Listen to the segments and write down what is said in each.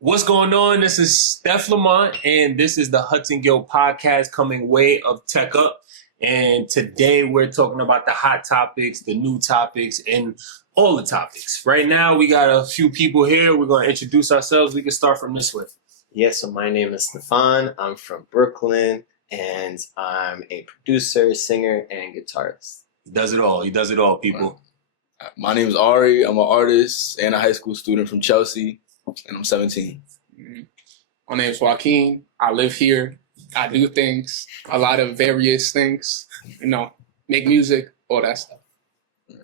What's going on? This is Steph Lamont, and this is the Hudson Guild Podcast coming way of Tech Up. And today we're talking about the hot topics, the new topics, and all the topics. Right now, we got a few people here. We're going to introduce ourselves. We can start from this way. Yes, so my name is Stefan. I'm from Brooklyn, and I'm a producer, singer, and guitarist. He does it all. He does it all, people. My name is Ari. I'm an artist and a high school student from Chelsea, and I'm 17. My name is Joaquin. I live here. I do things, a lot of various things, make music, all that stuff.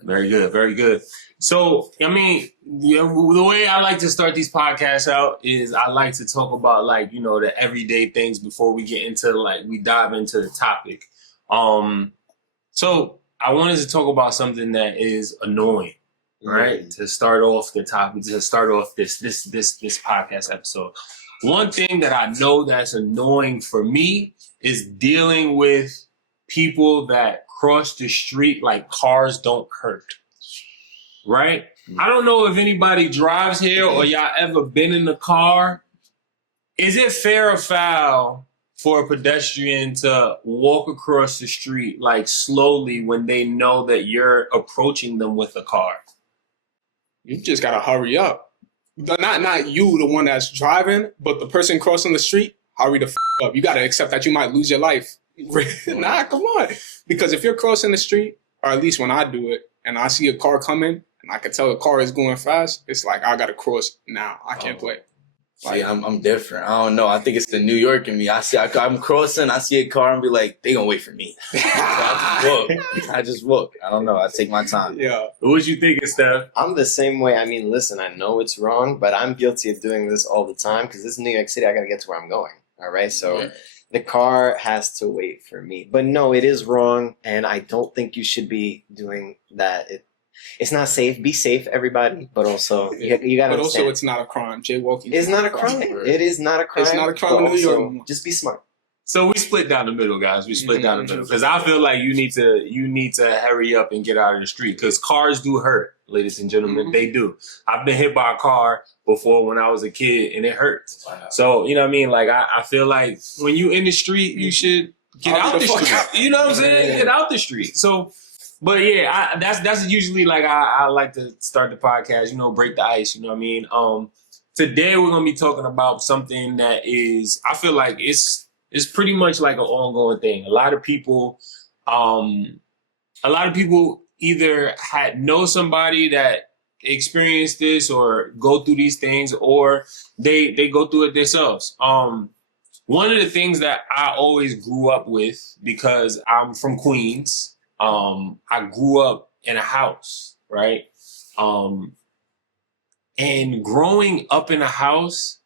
Very good, very good. So, the way I like to start these podcasts out is I like to talk about, the everyday things before we get into, we dive into the topic. So I wanted to talk about something that is annoying, right? To start off the topic, to start off this podcast episode. One thing that I know that's annoying for me is dealing with people that cross the street like cars don't hurt, right? I don't know if anybody drives here or y'all ever been in the car. Is it fair or foul for a pedestrian to walk across the street slowly when they know that you're approaching them with a car? You just gotta hurry up. Not you, the one that's driving, but the person crossing the street, hurry the up. You gotta accept that you might lose your life. Nah, come on. Because if you're crossing the street, or at least when I do it, and I see a car coming, and I can tell the car is going fast, it's like, I gotta cross now. I can't play. See, I'm different. I don't know. I think it's the New York in me. I'm crossing, I see a car and be like, they gonna wait for me. So I just walk. I don't know. I take my time. Yeah. What you thinking, Steph? I'm the same way. Listen, I know it's wrong, but I'm guilty of doing this all the time because this is New York City. I gotta get to where I'm going. All right. So the car has to wait for me. But no, it is wrong. And I don't think you should be doing that. It's not safe. Be safe, everybody. But also, you got to understand. But also, it's not a crime. Jaywalking is not a crime. It is not a crime. It's not a crime in New York. Just be smart. So we split down the middle, guys. We split down the middle because I feel like you need to hurry up and get out of the street because cars do hurt, ladies and gentlemen. They do. I've been hit by a car before when I was a kid, and it hurts. Wow. So you know what I mean. I feel like when you in the street, you should get out the street. You know what I'm saying? Get out the street. So. But yeah, that's usually I like to start the podcast, break the ice, you know what I mean? Today we're gonna be talking about something that is, I feel like it's pretty much like an ongoing thing. A lot of people either know somebody that experienced this or go through these things, or they go through it themselves. One of the things that I always grew up with, because I'm from Queens. I grew up in a house, right? And growing up in a house,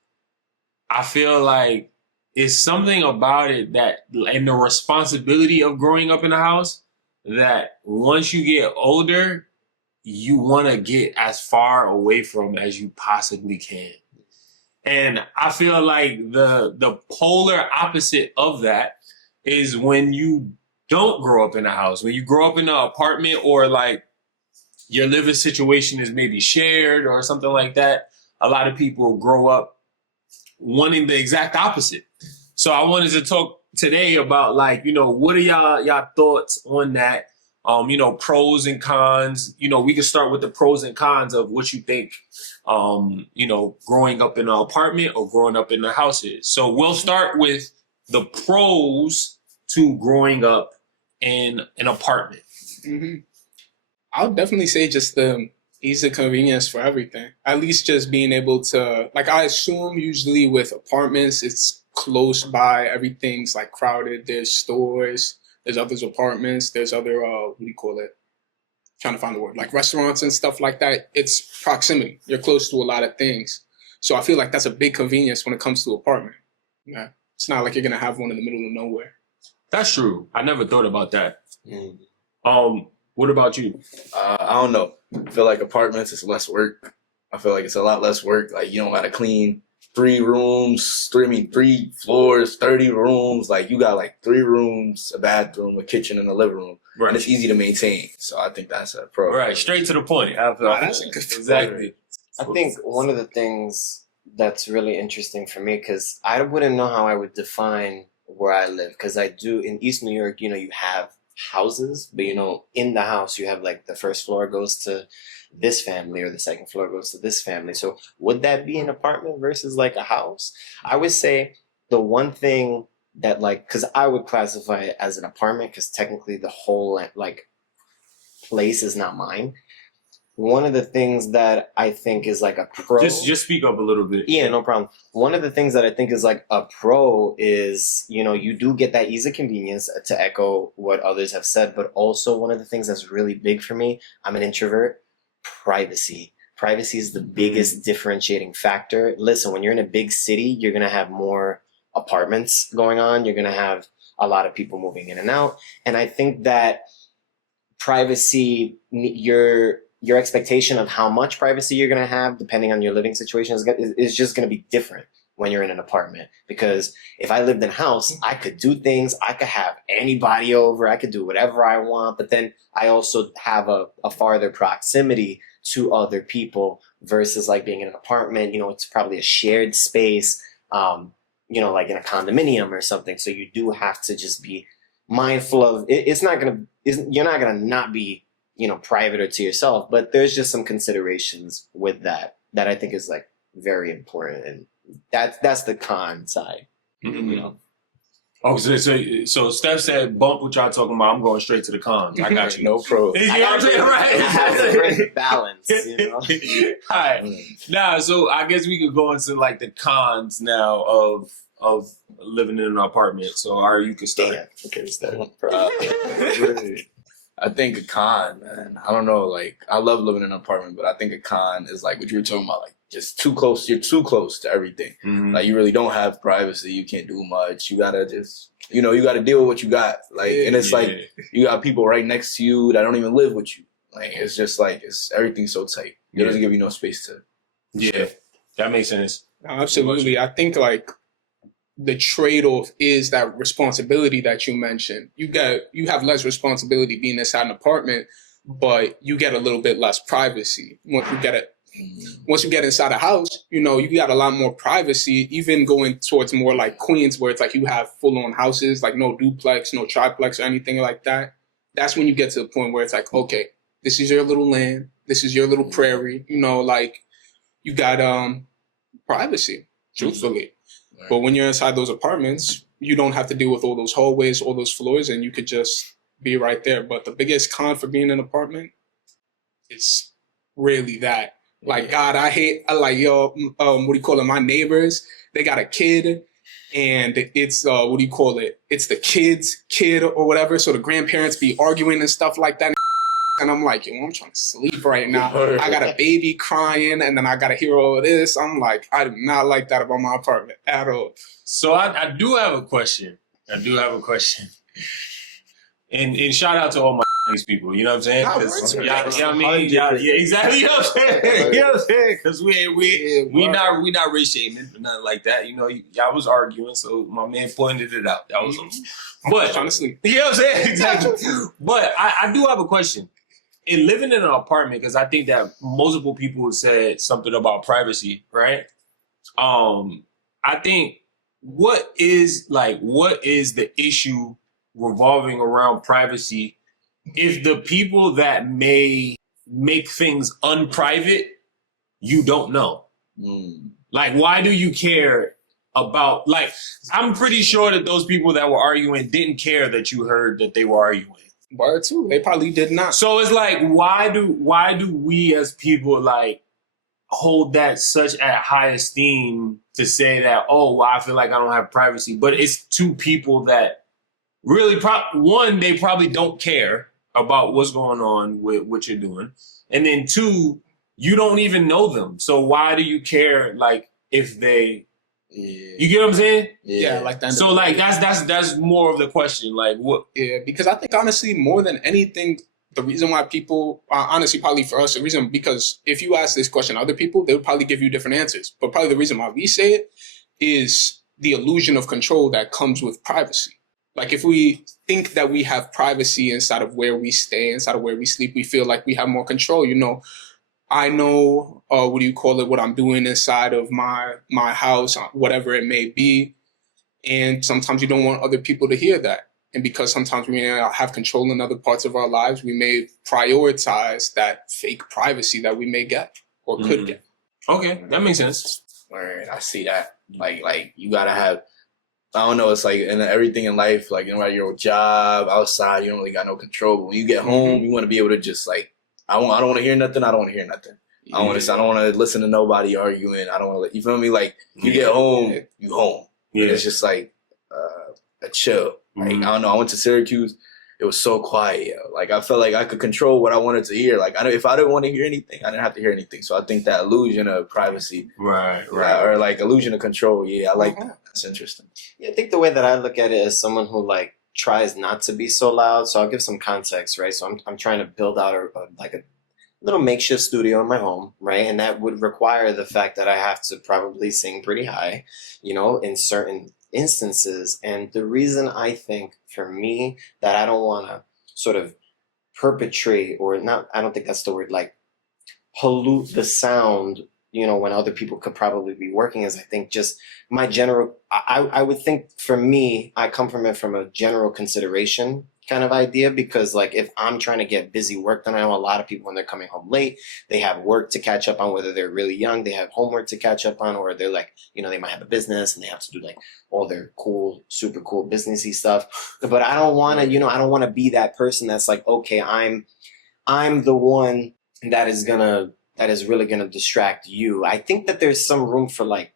I feel like it's something about it and the responsibility of growing up in a house that once you get older, you want to get as far away from as you possibly can. And I feel like the polar opposite of that is when you don't grow up in a house. When you grow up in an apartment or your living situation is maybe shared or something like that, a lot of people grow up wanting the exact opposite. So I wanted to talk today about what are y'all thoughts on that? Pros and cons. We can start with the pros and cons of what you think, growing up in an apartment or growing up in a house is. So we'll start with the pros to growing up in an apartment. I would definitely say just the ease of convenience for everything. At least just being able to, I assume usually with apartments, it's close by, everything's crowded. There's stores, there's other apartments, there's other, trying to find the word, restaurants and stuff like that. It's proximity. You're close to a lot of things. So I feel like that's a big convenience when it comes to apartment. Yeah. It's not like you're going to have one in the middle of nowhere. That's true. I never thought about that. What about you? I don't know. I feel like apartments is less work. I feel like it's a lot less work. You don't got to clean 3 floors, 30 rooms. You got 3 rooms, a bathroom, a kitchen, and a living room. and it's easy to maintain. So I think that's a pro. Right, straight to the point. That's a good Exactly. I think one of the things that's really interesting for me, because I wouldn't know how I would define where I live, because I do in East New York, you have houses, but in the house you have like the first floor goes to this family or the second floor goes to this family. So would that be an apartment versus like a house? I would say the one thing that because I would classify it as an apartment because technically the whole place is not mine. One of the things that I think is like a pro. Just speak up a little bit. Yeah, no problem. One of the things that I think is like a pro is, you do get that ease of convenience, to echo what others have said, but also one of the things that's really big for me, I'm an introvert, privacy. Privacy is the biggest differentiating factor. Listen, when you're in a big city, you're going to have more apartments going on. You're going to have a lot of people moving in and out. And I think that privacy, your expectation of how much privacy you're going to have, depending on your living situation, is just going to be different when you're in an apartment. Because if I lived in a house, I could do things. I could have anybody over. I could do whatever I want. But then I also have a farther proximity to other people versus like being in an apartment. It's probably a shared space, like in a condominium or something. So you do have to just be mindful of it. You're not going to not be private or to yourself, but there's just some considerations with that I think is like very important, and that's the con side. Mm-hmm. Oh, so Steph said, "Bump what y'all talking about." I'm going straight to the cons. I got you. No pro. You know what I'm saying, right? I have to bring balance. All right. Now, so I guess we could go into like the cons now of living in an apartment. So, you can start. Yeah. Okay, start. I think a con, man. I don't know. Like, I love living in an apartment, but I think a con is like what you were talking about. Like, just too close. You're too close to everything. Mm-hmm. Like, you really don't have privacy. You can't do much. You gotta just, you gotta deal with what you got. Like, and it's like you got people right next to you that don't even live with you. Like, it's just like everything's so tight. It doesn't give you no space to. Yeah, that makes sense. Absolutely. I think like the trade-off is that responsibility that you mentioned. You have less responsibility being inside an apartment, but you get a little bit less privacy. Once you get inside a house, you got a lot more privacy, even going towards more like Queens, where it's like you have full-on houses, like no duplex, no triplex or anything like that. That's when you get to the point where it's like, okay, this is your little land. This is your little prairie. Like you got privacy, truthfully. But when you're inside those apartments, you don't have to deal with all those hallways, all those floors, and you could just be right there. But the biggest con for being in an apartment is really that. Like, God, what do you call it? My neighbors, they got a kid, and it's, it's the kid's kid or whatever. So the grandparents be arguing and stuff like that. And I'm like, I'm trying to sleep right now. I got a baby crying, and then I got to hear all of this. I'm like, I do not like that about my apartment at all. So I do have a question. And shout out to all my these people. You know what I'm saying? Yeah, exactly. You know what I'm saying? Because we not race shaming, nothing like that. Y'all was arguing, so my man pointed it out. That was but honestly, you know what I'm saying? Exactly. But I do have a question. In living in an apartment, because I think that multiple people said something about privacy, right? I think what is the issue revolving around privacy if the people that may make things unprivate, you don't know? Like, why do you care about, I'm pretty sure that those people that were arguing didn't care that you heard that they were arguing. Word too. They probably did not. So it's like, why do we as people hold that such at high esteem to say that, I feel like I don't have privacy, but it's two people that really, one, they probably don't care about what's going on with what you're doing. And then two, you don't even know them. So why do you care, if they... Yeah. You get what I'm saying? Yeah, like that. So that's more of the question. Like what? Yeah, because I think honestly, more than anything, the reason why people, honestly, probably for us, because if you ask this question to other people, they would probably give you different answers. But probably the reason why we say it is the illusion of control that comes with privacy. Like if we think that we have privacy inside of where we stay, inside of where we sleep, we feel like we have more control. You know, I know, what I'm doing inside of my house, whatever it may be. And sometimes you don't want other people to hear that. And because sometimes we may not have control in other parts of our lives, we may prioritize that fake privacy that we may get or could get. Okay, that makes sense. Word, I see that. Like you gotta have, I don't know, it's like in everything in life, like in your job, outside, you don't really got no control. But when you get home, you want to be able to just like, I don't want to hear nothing. I don't want to hear nothing. I don't want to listen to nobody arguing. I don't want to, you feel me? Like you get home, you home. Yeah. And it's just like a chill. Like, I don't know. I went to Syracuse. It was so quiet. Yo. Like I felt like I could control what I wanted to hear. Like if I didn't want to hear anything, I didn't have to hear anything. So I think that illusion of privacy, right, or like illusion of control. Yeah, I like that. That's interesting. Yeah, I think the way that I look at it is someone who like tries not to be so loud. So I'll give some context, right? So I'm trying to build out a little makeshift studio in my home, right? And that would require the fact that I have to probably sing pretty high, you know, in certain instances. And the reason I think for me that I don't want to sort of perpetrate or not, I don't think that's the word, like pollute the sound, you know, when other people could probably be working, is I think just my general, I would think for me, I come from it from a general consideration kind of idea, because like if I'm trying to get busy work done, I know a lot of people when they're coming home late, they have work to catch up on, whether they're really young, they have homework to catch up on, or they're like, you know, they might have a business and they have to do like all their cool, super cool businessy stuff. But I don't want to, you know, I don't want to be that person that's like, okay, I'm the one that is really gonna distract you. I think that there's some room for like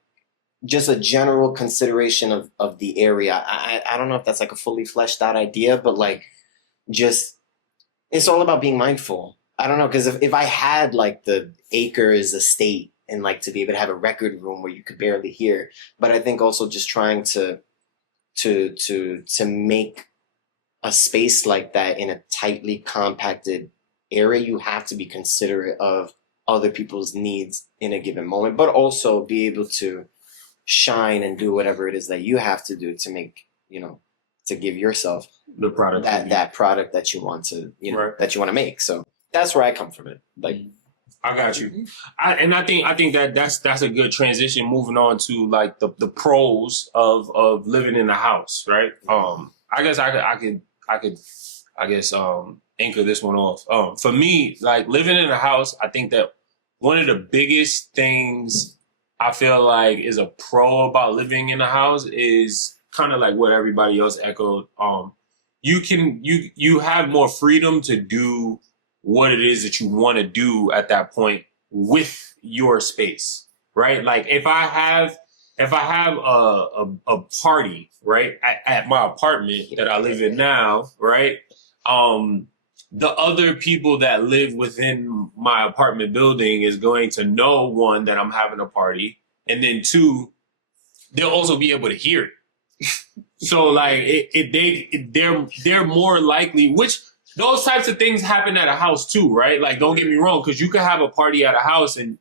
just a general consideration of the area. I don't know if that's like a fully fleshed out idea, but like just, it's all about being mindful. I don't know, because if I had like the acres estate and like to be able to have a record room where you could barely hear, but I think also just trying to make a space like that in a tightly compacted area, you have to be considerate of other people's needs in a given moment, but also be able to shine and do whatever it is that you have to do to make, you know, to give yourself the product that product that you want to, you know, right, that you want to make. So that's where I come from it. Like, I got you. I think that that's a good transition, moving on to like the pros of living in a house, right? I guess I could anchor this one off. For me, like living in a house, I think that one of the biggest things I feel like is a pro about living in a house is kind of like what everybody else echoed. You have more freedom to do what it is that you want to do at that point with your space, right? Like if I have a party, right, at my apartment that I live in now, right? The other people that live within my apartment building is going to know, one, that I'm having a party, and then two, they'll also be able to hear it. So like they're more likely, which those types of things happen at a house too, right? Like don't get me wrong, because you can have a party at a house and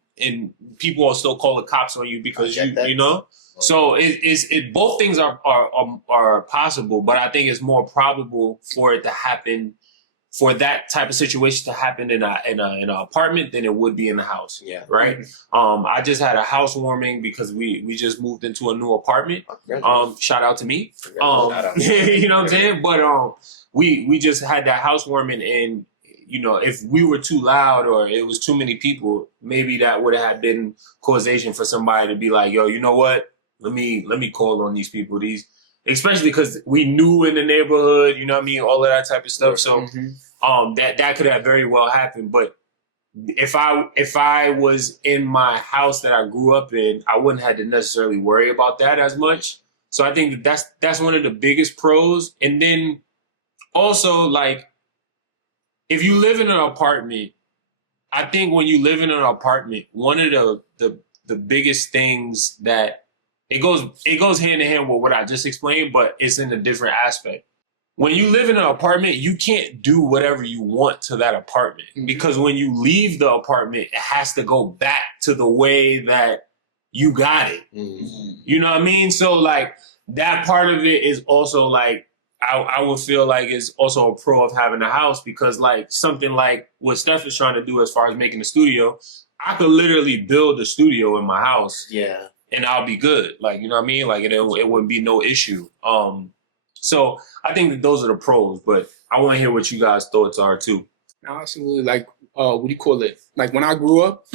people will still call the cops on you because you know. So it both things are possible, but I think it's more probable for it to happen, for that type of situation to happen in an apartment than it would be in the house. Yeah. Right. I just had a housewarming because we just moved into a new apartment. Shout out to me. You know what I'm saying? But we just had that housewarming, and you know, if we were too loud or it was too many people, maybe that would have been causation for somebody to be like, yo, you know what? Let me call on these people. Especially because we knew in the neighborhood, you know what I mean, all of that type of stuff. So that could have very well happened. But if I was in my house that I grew up in, I wouldn't have to necessarily worry about that as much. So I think that's one of the biggest pros. And then also, like, if you live in an apartment, I think when you live in an apartment, one of the biggest things that it goes hand in hand with what I just explained, but it's in a different aspect. When you live in an apartment, you can't do whatever you want to that apartment, because when you leave the apartment, it has to go back to the way that you got it. You know what I mean? So like that part of it is also like, I would feel like it's also a pro of having a house, because like something like what Steph is trying to do as far as making a studio, I could literally build a studio in my house. Yeah. And I'll be good. Like, you know what I mean? Like, it wouldn't be no issue. So I think that those are the pros, but I want to hear what you guys' thoughts are too. Absolutely. Like, what do you call it? Like when I grew up,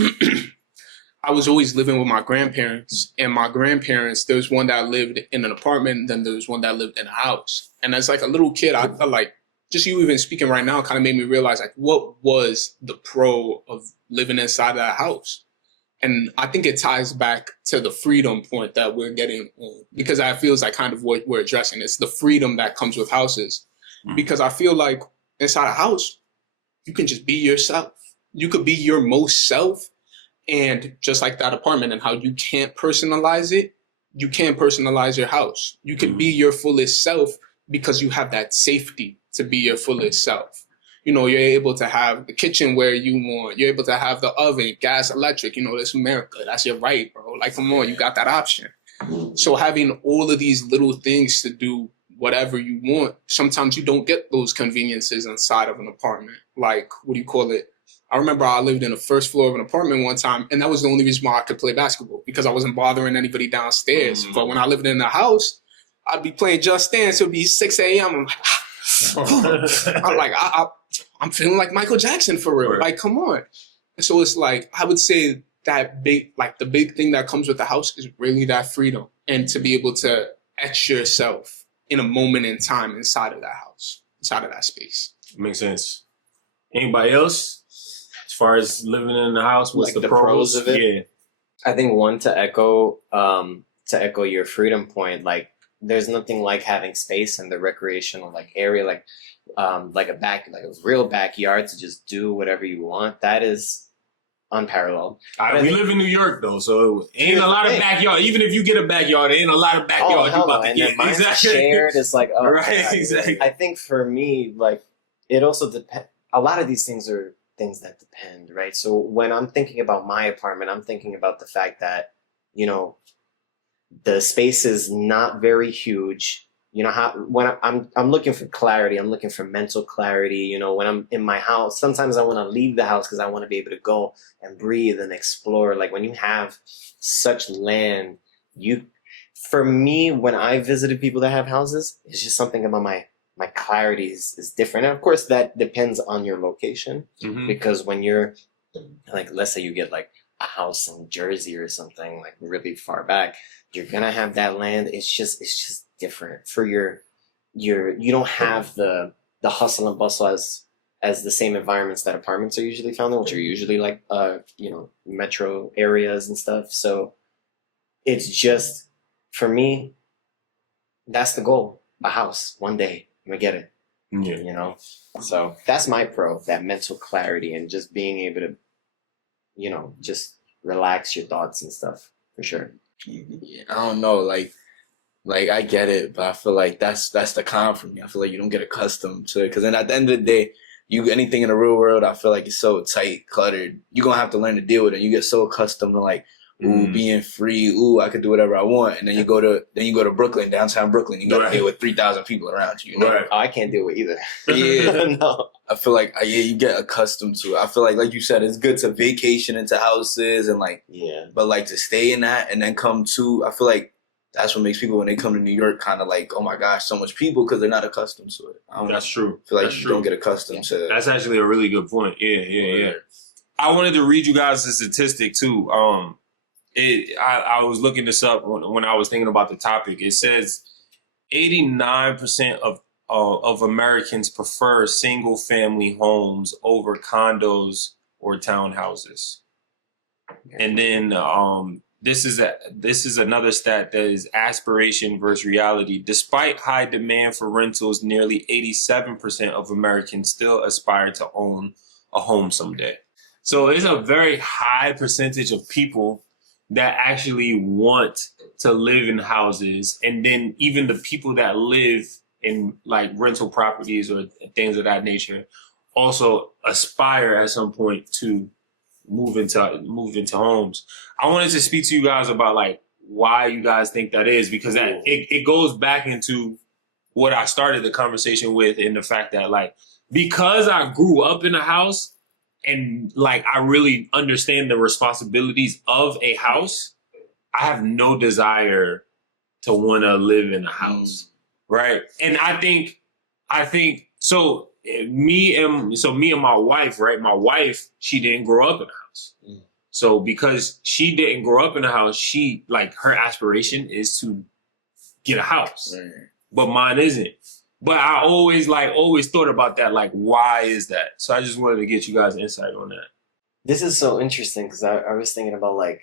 I was always living with my grandparents, and my grandparents, there was one that lived in an apartment, and then there was one that lived in a house. And as like a little kid, I felt like, just you even speaking right now kind of made me realize like what was the pro of living inside of that house. And I think it ties back to the freedom point that we're getting on, because that feels like kind of what we're addressing. It's the freedom that comes with houses. Because I feel like inside a house, you can just be yourself. You could be your most self. And just like that apartment and how you can't personalize it, you can't personalize your house. You can be your fullest self because you have that safety to be your fullest self. You know, you're able to have the kitchen where you want. You're able to have the oven, gas, electric. You know, that's America. That's your right, bro. Like, come on, you got that option. So having all of these little things to do whatever you want, sometimes you don't get those conveniences inside of an apartment. Like, what do you call it? I remember I lived in the first floor of an apartment one time, and that was the only reason why I could play basketball, because I wasn't bothering anybody downstairs. But when I lived in the house, I'd be playing Just Dance. It would be 6 a.m. I'm like, I'm feeling like Michael Jackson for real. Right. Like, come on. And so it's like, I would say that the big thing that comes with the house is really that freedom, and to be able to etch yourself in a moment in time inside of that house, inside of that space. Makes sense. Anybody else? As far as living in the house, what's like the pros of it? Yeah. I think one, to echo your freedom point, like there's nothing like having space in the recreational like area, like a real backyard to just do whatever you want. That is unparalleled. We live in New York though, so ain't a lot of backyard. Even if you get a backyard, ain't a lot of backyard you about to get. Mine's shared. It's like, right, exactly. I think for me, like it also depends. A lot of these things are things that depend, right? So when I'm thinking about my apartment, I'm thinking about the fact that, you know, the space is not very huge. You know, when I'm looking for clarity, I'm looking for mental clarity. You know, when I'm in my house, sometimes I want to leave the house because I want to be able to go and breathe and explore. Like when you have such land, for me, when I visited people that have houses, it's just something about my clarity is different. And of course that depends on your location, because when you're like, let's say you get like a house in Jersey or something like really far back, you're gonna have that land. It's just different for you don't have the hustle and bustle as the same environments that apartments are usually found in, which are usually like metro areas and stuff. So it's just, for me, that's the goal. A house one day. I get it. Yeah. You know? So that's my pro, that mental clarity and just being able to, you know, just relax your thoughts and stuff, for sure. Yeah, I don't know, like I get it, but I feel like that's the con for me. I feel like you don't get accustomed to it, because then at the end of the day, anything in the real world, I feel like it's so tight, cluttered. You're gonna have to learn to deal with it. You get so accustomed to like, being free. I could do whatever I want. And then you go to Brooklyn, downtown Brooklyn. You got to deal with 3,000 people around you. You know? Right. Oh, I can't deal with either. Yeah. No. I feel like you get accustomed to it. I feel like you said, it's good to vacation into houses and but like to stay in that and then come to. I feel like that's what makes people when they come to New York kind of like, oh my gosh, so much people, because they're not accustomed to it. That's true. I feel like you don't get accustomed to. That's actually a really good point. Yeah. I wanted to read you guys a statistic too. I was looking this up when I was thinking about the topic. It says 89% of Americans prefer single-family homes over condos or townhouses. And then this is another stat that is aspiration versus reality. Despite high demand for rentals, nearly 87% of Americans still aspire to own a home someday. So it's a very high percentage of people that actually want to live in houses. And then even the people that live in like rental properties or things of that nature also aspire at some point to move into homes. I wanted to speak to you guys about like why you guys think that is, because it goes back into what I started the conversation with, in the fact that like, because I grew up in a house and like I really understand the responsibilities of a house, I have no desire to want to live in a house, right? And I think so. Me and my wife, right? My wife, she didn't grow up in a house. So because she didn't grow up in a house, she like her aspiration is to get a house, but mine isn't. But I always thought about that, like, why is that? So I just wanted to get you guys insight on that. This is so interesting because I was thinking about, like,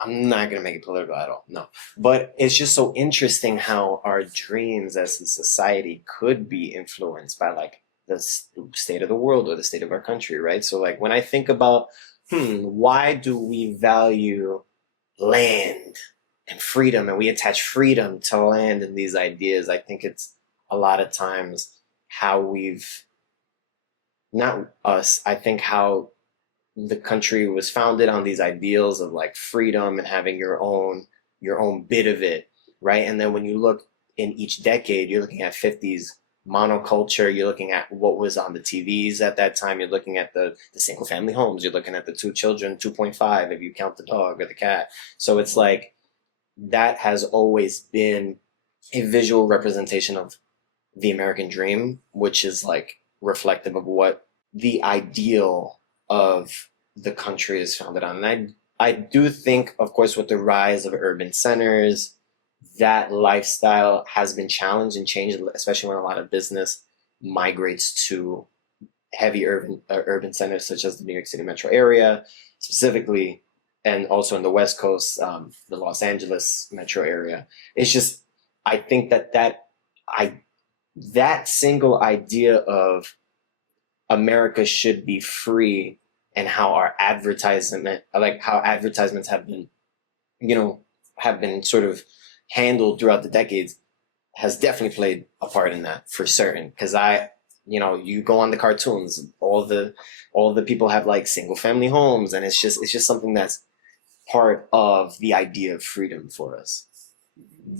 I'm not going to make it political at all, no. But it's just so interesting how our dreams as a society could be influenced by, like, the state of the world or the state of our country, right? So, like, when I think about, why do we value land and freedom, and we attach freedom to land and these ideas? I think it's a lot of times how we've, not us, I think how the country was founded on these ideals of like freedom and having your own bit of it, right? And then when you look in each decade, you're looking at 50s monoculture, you're looking at what was on the TVs at that time, you're looking at the single family homes, you're looking at the 2 children, 2.5 if you count the dog or the cat. So it's like that has always been a visual representation of the American dream, which is like reflective of what the ideal of the country is founded on. And I do think, of course, with the rise of urban centers, that lifestyle has been challenged and changed, especially when a lot of business migrates to heavy urban centers such as the New York City metro area specifically, and also in the West Coast, the Los Angeles metro area. It's just, I think that single idea of America should be free, and how our advertisements have been, have been sort of handled throughout the decades, has definitely played a part in that for certain. Because you go on the cartoons, all the people have like single family homes, and it's just something that's part of the idea of freedom for us.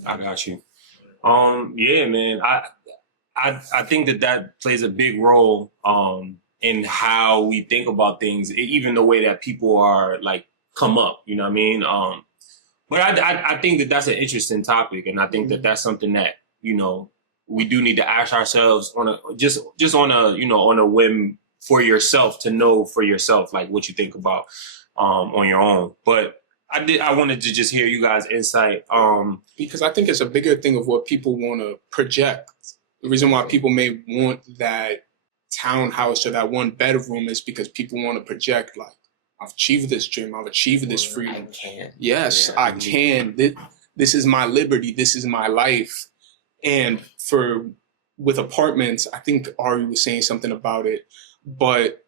I got you. Yeah, man. I think that plays a big role in how we think about things, even the way that people are like come up. You know what I mean? But I think that's an interesting topic, and I think that's something that we do need to ask ourselves on a whim for yourself, to know for yourself like what you think about on your own. But I wanted to just hear you guys' insight. Because I think it's a bigger thing of what people want to project. The reason why people may want that townhouse or that one bedroom is because people want to project like, I've achieved this dream, I've achieved this freedom. I can. Yes, yeah. I can. This is my liberty. This is my life. And with apartments, I think Ari was saying something about it, but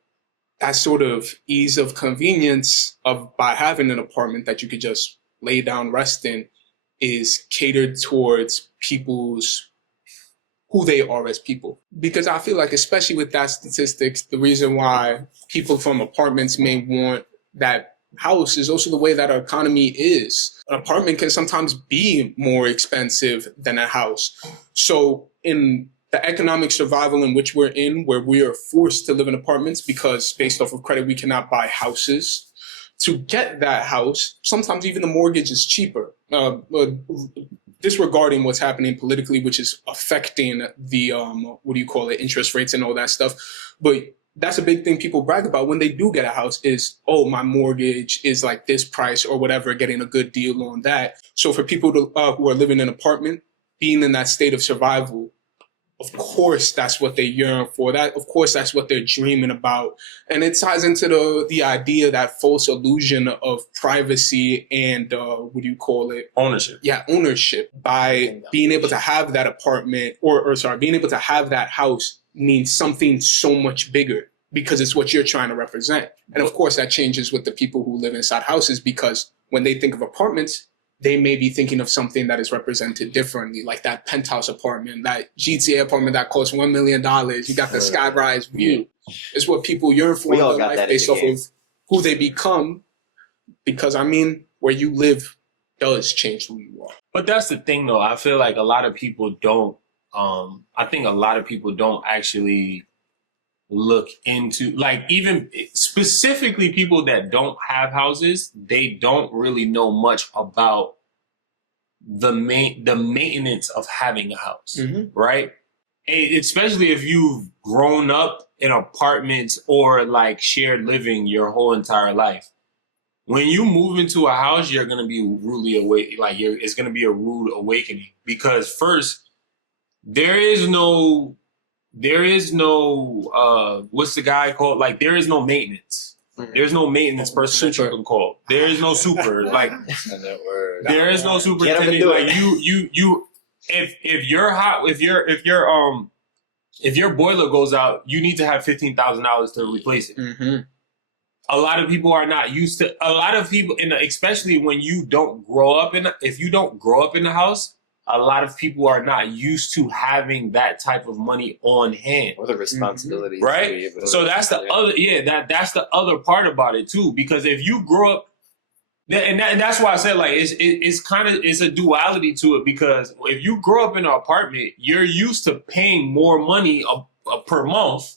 that sort of ease of convenience by having an apartment that you could just lay down, rest in, is catered towards who they are as people. Because I feel like, especially with that statistics, the reason why people from apartments may want that house is also the way that our economy is. An apartment can sometimes be more expensive than a house. So in the economic survival in which we're in, where we are forced to live in apartments because based off of credit, we cannot buy houses. To get that house, sometimes even the mortgage is cheaper. Disregarding what's happening politically, which is affecting the, interest rates and all that stuff. But that's a big thing people brag about when they do get a house is, oh, my mortgage is like this price or whatever, getting a good deal on that. So for people who are living in an apartment, being in that state of survival, of course, that's what they yearn for. Of course, that's what they're dreaming about. And it ties into the idea, that false illusion of privacy and, ownership. Yeah, ownership. By being able to have that apartment being able to have that house means something so much bigger because it's what you're trying to represent. And of course, that changes with the people who live inside houses, because when they think of apartments, they may be thinking of something that is represented differently, like that penthouse apartment, that GTA apartment that costs $1 million. You got the skyrise view. It's what people yearn for in their life based off of who they become. Because, where you live does change who you are. But that's the thing, though. I feel like a lot of people don't I think a lot of people don't actually look into, like, even specifically people that don't have houses, they don't really know much about the maintenance of having a house, right? Especially if you've grown up in apartments or like shared living your whole entire life. When you move into a house, you're gonna be rudely it's gonna be a rude awakening, because first, there is no what's the guy called? Like, there is no maintenance. There's no maintenance person that you can call. There is no super. Like, there is no superintendent. Like, if your boiler goes out, you need to have $15,000 to replace it. A lot of people are not used to. A lot of people, and especially when you don't grow up if you don't grow up in the house, a lot of people are not used to having that type of money on hand, or the responsibility, right? So that's the other, that's the other part about it too. Because if you grow up, and that's why I said, like, it's a duality to it. Because if you grow up in an apartment, you're used to paying more money per month.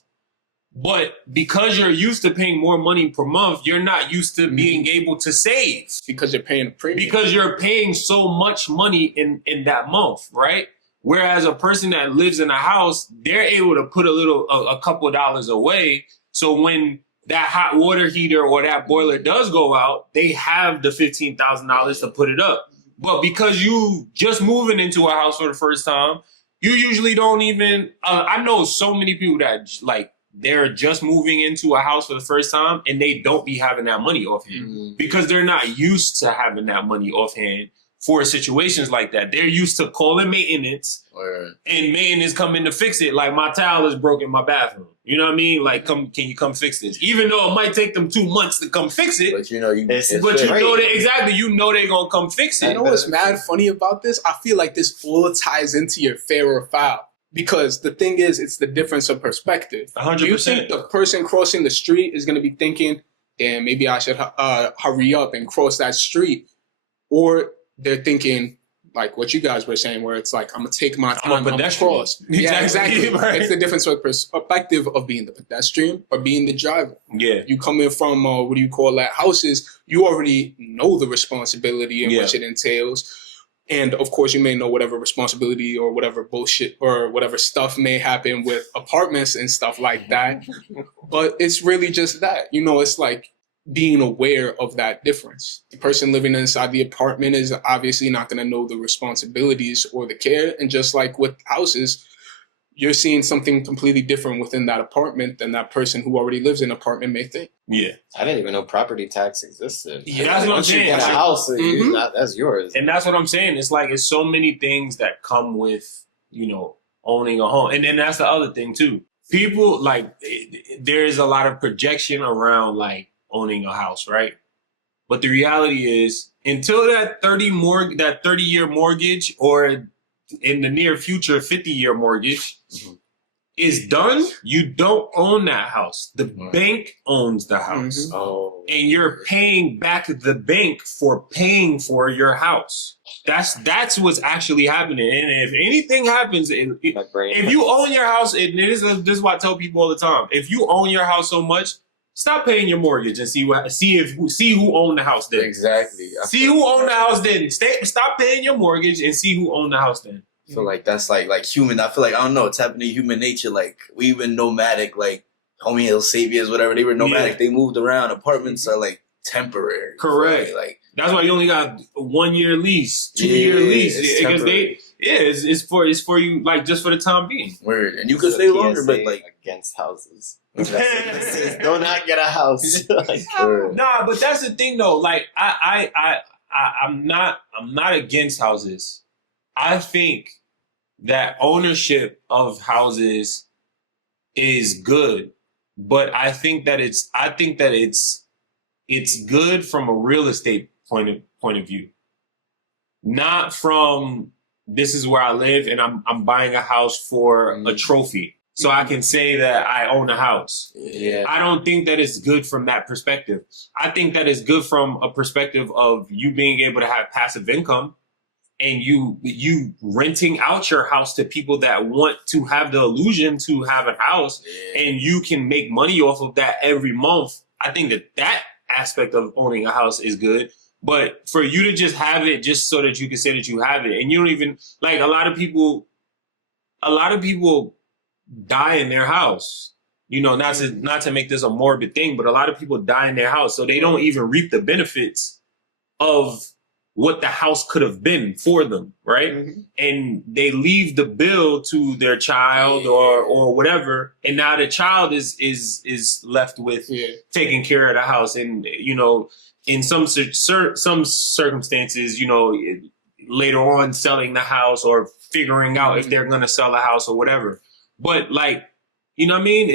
But because you're used to paying more money per month, you're not used to being able to save. Because you're paying a premium. Because you're paying so much money in that month, right? Whereas a person that lives in a house, they're able to put a couple of dollars away. So when that hot water heater or that boiler does go out, they have the $15,000 to put it up. But because you just moving into a house for the first time, you usually don't even, I know so many people that, like, they're just moving into a house for the first time and they don't be having that money offhand because they're not used to having that money offhand for situations like that. They're used to calling maintenance and maintenance coming to fix it. Like, my towel is broken in my bathroom. You know what I mean? Like, can you come fix this? Even though it might take them 2 months to come fix it. But you know they're going to come fix it. You know what's mad funny about this? I feel like this all ties into your fair or foul. Because the thing is, it's the difference of perspective. 100%. Do you think the person crossing the street is going to be thinking, damn, maybe I should hurry up and cross that street? Or they're thinking, like what you guys were saying, where it's like, I'm going to take my time to cross. Yeah, exactly. Right. It's the difference of perspective of being the pedestrian or being the driver. Yeah. You come in from, houses, you already know the responsibility and what it entails. And of course, you may know whatever responsibility or whatever bullshit or whatever stuff may happen with apartments and stuff like that. But it's really just that. You know, it's like being aware of that difference. The person living inside the apartment is obviously not going to know the responsibilities or the care. And just like with houses, you're seeing something completely different within that apartment than that person who already lives in an apartment may think. Yeah. I didn't even know property tax existed. Yeah, that's what I'm saying. You get a house, that's yours. And that's what I'm saying. It's like, it's so many things that come with, owning a home. And then that's the other thing too. People, like, there's a lot of projection around, like, owning a house, right? But the reality is, until that 30-year mortgage, or in the near future 50-year mortgage is done, you don't own that house. The bank owns the house. And you're paying back the bank for paying for your house. That's what's actually happening. And if anything happens, if you own your house, and this is what I tell people all the time, if you own your house so much, stop paying your mortgage and see who owned the house then. Exactly. See who owned the house then. Stop paying your mortgage and see who owned the house then. I feel like that's like human. I feel like, I don't know, it's happening to human nature. Like, we even nomadic, like Homie Hill Saviors, whatever. They were nomadic. Yeah. They moved around. Apartments are like temporary. Correct. So, like, that's why you only got 1 year lease, 2 year lease. Because it's for you, like, just for the time being. Word. And you could stay longer, but like against houses. Do not get a house. Nah, but that's the thing though. Like, I'm not against houses. I think that ownership of houses is good, but I think that it's good from a real estate point of view, not from this is where I live and I'm buying a house for a trophy. So I can say that I own a house. Yeah. I don't think that it's good from that perspective. I think that it's good from a perspective of you being able to have passive income. and you renting out your house to people that want to have the illusion to have a house, and you can make money off of that every month. I think that aspect of owning a house is good. But for you to just have it just so that you can say that you have it, and you don't even, like, a lot of people die in their house. You know, not to make this a morbid thing, but a lot of people die in their house, so they don't even reap the benefits of what the house could have been for them, right? Mm-hmm. And they leave the bill to their child or whatever, and now the child is left with taking care of the house. And you know, in some circumstances, you know, later on selling the house or figuring out if they're gonna sell the house or whatever. But like, you know what I mean?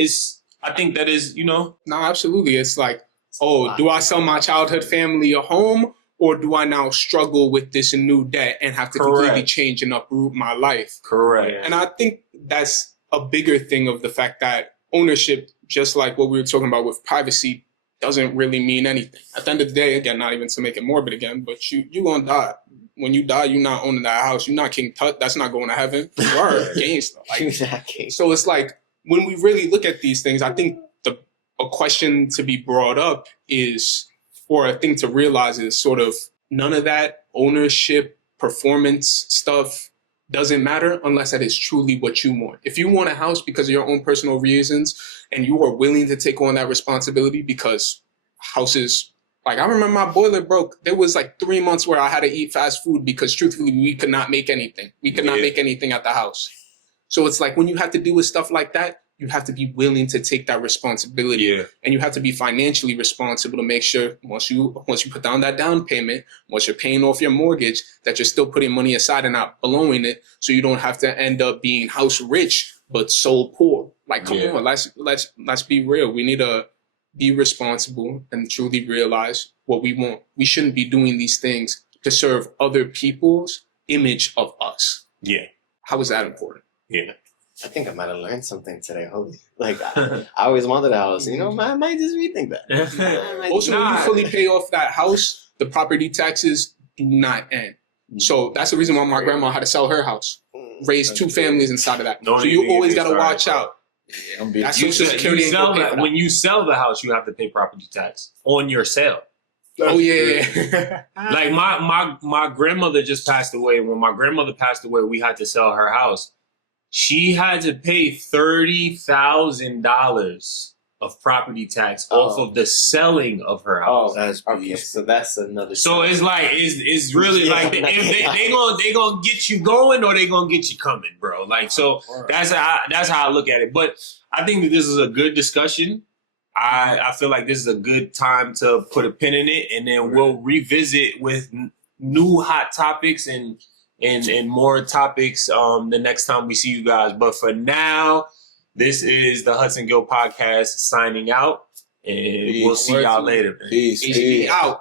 I think that is, you know. No, absolutely. It's like, do I sell my childhood family a home? Or do I now struggle with this new debt and have to completely change and uproot my life? Correct. And I think that's a bigger thing of the fact that ownership, just like what we were talking about with privacy, doesn't really mean anything. At the end of the day, again, not even to make it morbid again, but you're going to die. When you die, you're not owning that house. You're not King Tut. That's not going to heaven. You are a gangster. Exactly. So it's like, when we really look at these things, I think a question to be brought up is, or a thing to realize is sort of none of that ownership, performance stuff doesn't matter unless that is truly what you want. If you want a house because of your own personal reasons and you are willing to take on that responsibility, because houses, like I remember my boiler broke. There was like 3 months where I had to eat fast food because truthfully, we could not make anything. We could not make anything at the house. So it's like when you have to deal with stuff like that, you have to be willing to take that responsibility. Yeah. And you have to be financially responsible to make sure once you put down that down payment, once you're paying off your mortgage, that you're still putting money aside and not blowing it, so you don't have to end up being house rich but soul poor. Like, come on, let's be real. We need to be responsible and truly realize what we want. We shouldn't be doing these things to serve other people's image of us. Yeah. How is that important? Yeah. I think I might have learned something today. Holy, like I always wanted a house. You know, I might just rethink that. Also, when you fully pay off that house, the property taxes do not end. So that's the reason why my grandma had to sell her house, raise 2 families inside of that. So you always got to watch out. That's Social Security. When you sell the house, you have to pay property tax on your sale. Oh yeah. Like my grandmother just passed away. When my grandmother passed away, we had to sell her house. She had to pay $30,000 of property tax off of the selling of her house. Oh, that's okay. So that's another. So it's like it's really like if they gonna get you going or they gonna get you coming, bro. Like so that's how I look at it. But I think that this is a good discussion. I feel like this is a good time to put a pin in it, and then we'll revisit with new hot topics and more topics the next time we see you guys. But for now, this is the Hudson Guild Podcast signing out, and we'll see y'all later. Peace. Out.